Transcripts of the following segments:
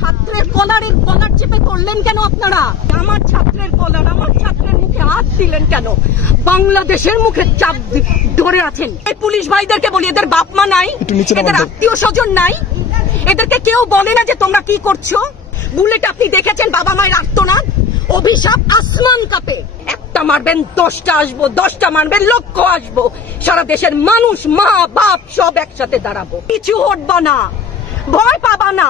ছাত্রের কলার চেপে ধরলেন কেন আপনারা? আমার ছাত্রের কলার, আমার ছাত্রের মুখে হাত দিলেন কেন? বাংলাদেশের মুখে চাপ ধরে আছেন। এই পুলিশ ভাইদেরকে বলি, এদের বাপ মা নাই, এদের আত্মীয় স্বজন নাই, এদেরকে কেউ বলে না যে তোমরা কি করছো? বুলেট আপনি দেখেছেন বাবা মায়ের আর্তনাদ, অভিশাপ আসমান কাঁপে। একটা মারবেন 10টা আসবো, 10টা মারবেন লক্ষ আসবো। সারা দেশের মানুষ, মা বাপ সব একসাথে দাঁড়াবো। কিছু হটবা না, ভয় পাবা না।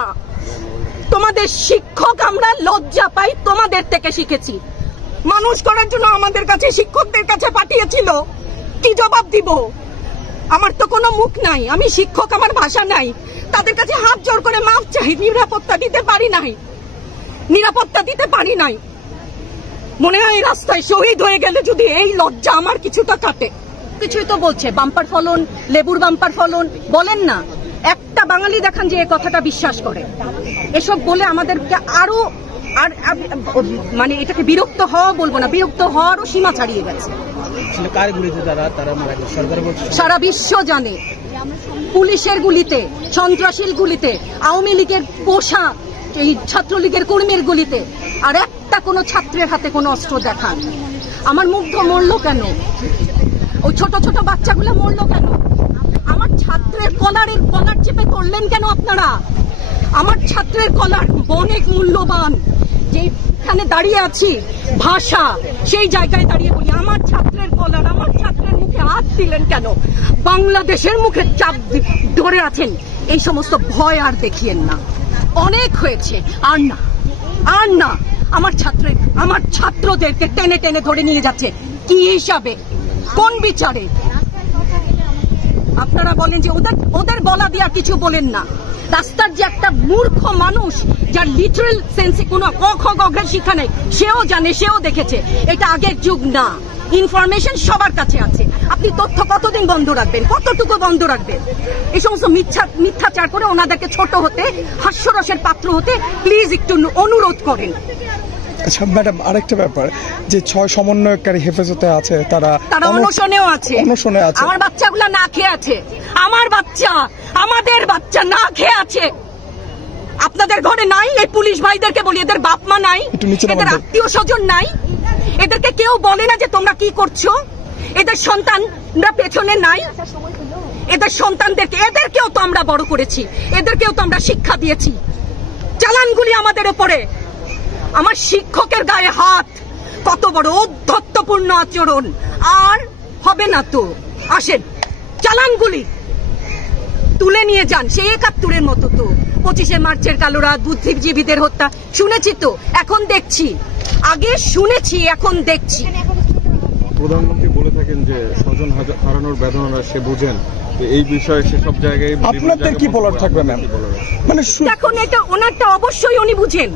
তোমাদের শিক্ষক আমরা লজ্জা পাই, তোমাদের থেকে শিখেছি। মানুষ করার জন্য আমাদের কাছে শিক্ষকদের কাছে পাঠিয়েছিল, কি জবাব দিব? আমার তো কোনো মুখ নাই, আমি শিক্ষক, আমার ভাষা নাই। তাদের কাছে হাত জোর করে মাফ চাই, নিরাপত্তা দিতে পারি নাই। মনে হয় রাস্তায় শহীদ হয়ে গেলে যদি এই লজ্জা আমার কিছুটা কাটে। কিছুই তো বলছে, বাম্পার ফলন, লেবুর বাম্পার ফলন বলেন না। একটা বাঙালি দেখান যে এই কথাটা বিশ্বাস করে। এসব বলে আমাদেরকে আরো মানে এটাকে বিরক্ত হওয়া বলবো না, বিরক্ত হওয়ারও সীমা ছাড়িয়ে গেছে। সারা বিশ্ব জানে পুলিশের গুলিতে, সন্ত্রাসীর গুলিতে, আওয়ামী লীগের পোষা এই ছাত্রলীগের কর্মীর গুলিতে আর একটা কোনো ছাত্রের হাতে কোনো অস্ত্র দেখান। আমার মুগ্ধ মরলো কেন? ওই ছোট ছোট বাচ্চাগুলো মরলো কেন? আমার ছাত্রের কলার চেপে ধরলেন কেন আপনারা? আমার ছাত্রের কলার অনেক মূল্যবান। যেখানে দাঁড়িয়ে আছি ভাষা, সেই জায়গায় দাঁড়িয়ে বলি, আমার ছাত্রের কলার, আমার ছাত্রের মুখে হাত দিলেন কেন? বাংলাদেশের মুখে চাপ ধরে আছেন। এই সমস্ত ভয় আর দেখিয়েন না, অনেক হয়েছে, আর না। আমার ছাত্রদেরকে টেনে টেনে ধরে নিয়ে যাচ্ছে। কি হিসাবে, কোন বিচারে? আপনারা বলেন যে ওদের বলা দিয়ে কিছু বলেন না। রাস্তার যে একটা মূর্খ মানুষ, যার লিটারাল সেন্সে কোনো ক খ গ ঘ শিক্ষা নেই, সেও জানে, সেও দেখেছে। এটা আগের যুগ না, ইনফরমেশন সবার কাছে আছে। আপনি তথ্য কতদিন বন্ধ রাখবেন, কতটুকু বন্ধ রাখবেন? এই সমস্ত মিথ্যাচার করে ওনাদেরকে ছোট হতে, হাস্যরসের পাত্র হতে প্লিজ একটু অনুরোধ করেন। আচ্ছা ম্যাডাম, আরেকটা ব্যাপার, যে 6 সমন্বয়কারী হেফাজতে আছে, তারা অনশনেও আছে। আমার বাচ্চাগুলা না খেয়ে আছে, আমাদের বাচ্চা না খেয়ে আছে। আপনাদের ঘরে নাই? এই পুলিশ ভাইদেরকে বলি, এদের বাপ মা নাই, এদের আত্মীয় স্বজন নাই, এদেরকে কেউ বলে না যে তোমরা কি করছো? এদের সন্তানরা পেছনে নাই? এদের সন্তানদেরকে, এদেরকেও তো আমরা বড় করেছি, এদেরকেও তো আমরা শিক্ষা দিয়েছি। চালানগুলি আমাদের উপরে। আমার শিক্ষকের গায়ে হাত, কত বড় ঔদ্ধত্যপূর্ণ আচরণ! আর হবে না তো, আসেন চালানগুলি তুলে নিয়ে যান। সেই 71-এর মতো তো 25শে মার্চের কালো রাত, বুদ্ধিজীবীদের হত্যা শুনেছি তো, এখন দেখছি। আগে শুনেছি, এখন দেখছি। প্রধানমন্ত্রী বলে থাকেন যে স্বজন হারানোর বেদনা সে বুঝেন, এই বিষয়ে সেসব জায়গায় আপনাদের কি বলার থাকবে ম্যাম? মানে দেখুন, এটা ওনারটা অবশ্যই উনি বুঝেন।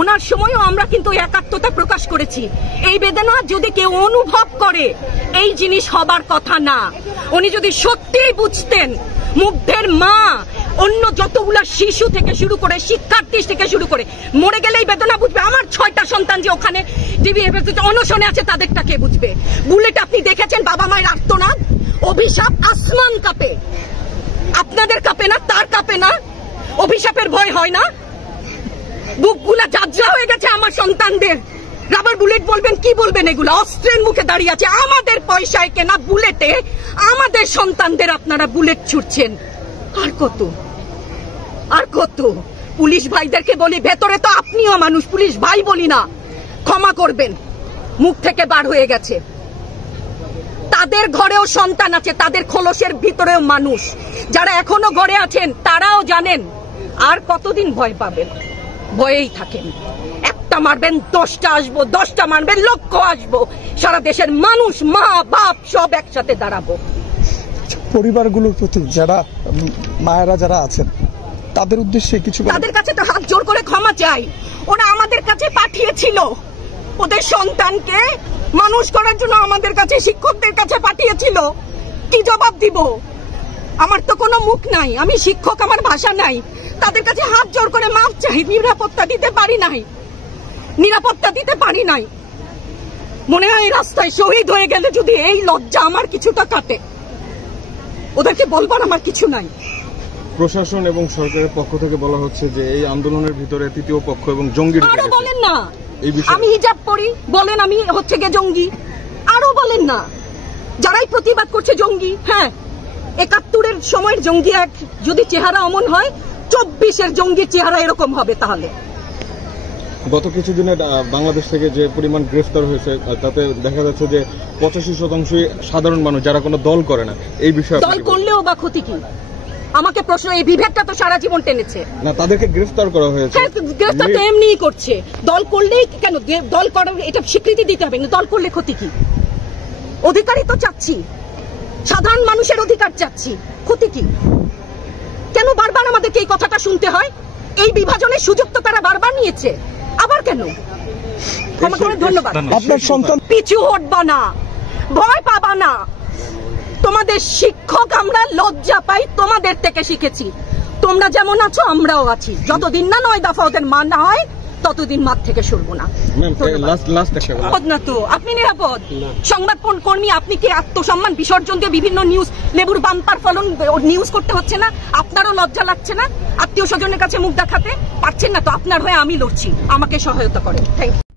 ওনার সময়ও আমরা কিন্তু একাত্মতা প্রকাশ করেছি। এই বেদনা যদি কেউ অনুভব করে, এই জিনিস হবার কথা না। উনি যদি সত্যিই বুঝতেন, মুগ্ধের মা, অন্য যতগুলা শিশু থেকে শুরু করে, শিক্ষার্থী থেকে শুরু করে মরে গেলেই বেদনা বুঝবে। আমার 6টা সন্তান যে ওখানে অনশনে আছে, তাদেরটা কে বুঝবে? বুলেট আপনি দেখেছেন বাবা মায়ের আর্তনাদ, অভিশাপ আসমান কাঁপে। আপনাদের কাঁপে না? তার কাঁপে না? অভিশাপের ভয় হয় না? বুকগুলা যাত্রা হয়ে গেছে আমার সন্তানদের। রাবার বুলেট বলবেন, কি বলবেন? এগুলো অস্ত্রের মুখে দাঁড়িয়ে আছে, আমাদের পয়সায় কেনা বুলেটে আমাদের সন্তানদের আপনারা বুলেট ছুটছেন। আর কত? পুলিশ ভাইদেরকে বলি, ভেতরে তো আপনিও মানুষ, পুলিশ ভাই বলি না, ক্ষমা করবেন, মুখ থেকে বার হয়ে গেছে। তাদের ঘরেও সন্তান আছে, তাদের খোলসের ভিতরেও মানুষ। যারা এখনো ঘরে আছেন তারাও জানেন আর কতদিন ভয় পাবেন। ভয়েই থাকেন। একটা মারবেন 10টা আসবো, 10টা মারবেন লক্ষ আসবো। সারা দেশের মানুষ, মা বাপ সব একসাথে দাঁড়াবো। পরিবারগুলোর প্রতি যারা মায়েরা যারা আছেন, তাদের উদ্দেশ্যে কিছু, তাদের কাছে তো হাত জোর করে ক্ষমা চাই। ওরা আমাদের কাছে পাঠিয়েছিল ওদের সন্তানকে মানুষ করার জন্য, আমাদের কাছে শিক্ষকদের কাছে পাঠিয়েছিল। কি জবাব দিব? আমার তো কোনো মুখ নাই, আমি শিক্ষক, আমার ভাষা নাই। তাদের কাছে হাত জোর করে মাফ চাই, নিরাপত্তা দিতে পারি নাই। মনে হয় রাস্তায় শহীদ হয়ে গেলে যদি এই লজ্জা আমার কিছুটা কাটে। ওদেরকে বলবার আমার কিছু নাই। প্রশাসন এবং সরকারের পক্ষ থেকে বলা হচ্ছে যে এই আন্দোলনের ভিতরে তৃতীয় পক্ষ এবং জঙ্গি ঢুকে আরো গেছে। বলেন না, এই বিষয়ে আমি হিজাব পরি বলেন আমি হচ্ছে গিয়ে জঙ্গি, আরো বলেন না যারাই প্রতিবাদ করছে জঙ্গি। হ্যাঁ, ৭১-এর সময়ের জঙ্গি এক যদি চেহারা অমন হয়, ২৪-এর জঙ্গির চেহারা এরকম হবে। তাহলে গত কিছুদিনে বাংলাদেশ থেকে যে পরিমাণ গ্রেফতার হয়েছে তাতে দেখা যাচ্ছে যে ৮৫% সাধারণ মানুষ যারা কোনো দল করে না। এই বিষয়ে দল করলেও বা ক্ষতি কি? আমাকে প্রশ্ন, এই বিভেদটা তো সারা জীবন টেনেছে। না, তাদেরকে গ্রেফতার করা হয়েছে। হ্যাঁ, গ্রেফতার তো এমনিই করছে। দল করলেই কেন, দল করার এটা স্বীকৃতি দিতে হবে না। দল করলে ক্ষতি কি? অধিকারই তো চাচ্ছি, সাধারণ মানুষের অধিকার চাচ্ছি, ক্ষতি কি? কেন বারবার আমাদেরকে এই কথাটা শুনতে হয়? এই বিভাজনের সুযোগ তো তারা বারবার নিয়েছে, আবার কেন? ক্ষমা করে ধন্যবাদ। আপনার সন্তান পিছু হটবা না, ভয় পাবা না। তোমাদের শিক্ষক আমরা লজ্জা পাই, তোমাদের থেকে শিখেছি। তোমরা যেমন আছো আমরাও আছি। যতদিন না ৯ দফা ওদের মানা হয় ততদিন মাঠ থেকে সরবো না। লাস্ট একটা কথা। নিরাপদ না তো? আপনি নিরাপদ? সংবাদ কর্মী আপনি কি আত্মসম্মান বিসর্জন দিয়ে বিভিন্ন নিউজ, লেবুর বাম্পার ফলন নিউজ করতে হচ্ছে না? আপনারও লজ্জা লাগছে না? আত্মীয় স্বজনের কাছে মুখ দেখাতে পারছেন না তো? আপনার হয়ে আমি লড়ছি, আমাকে সহায়তা করেন। Thank you.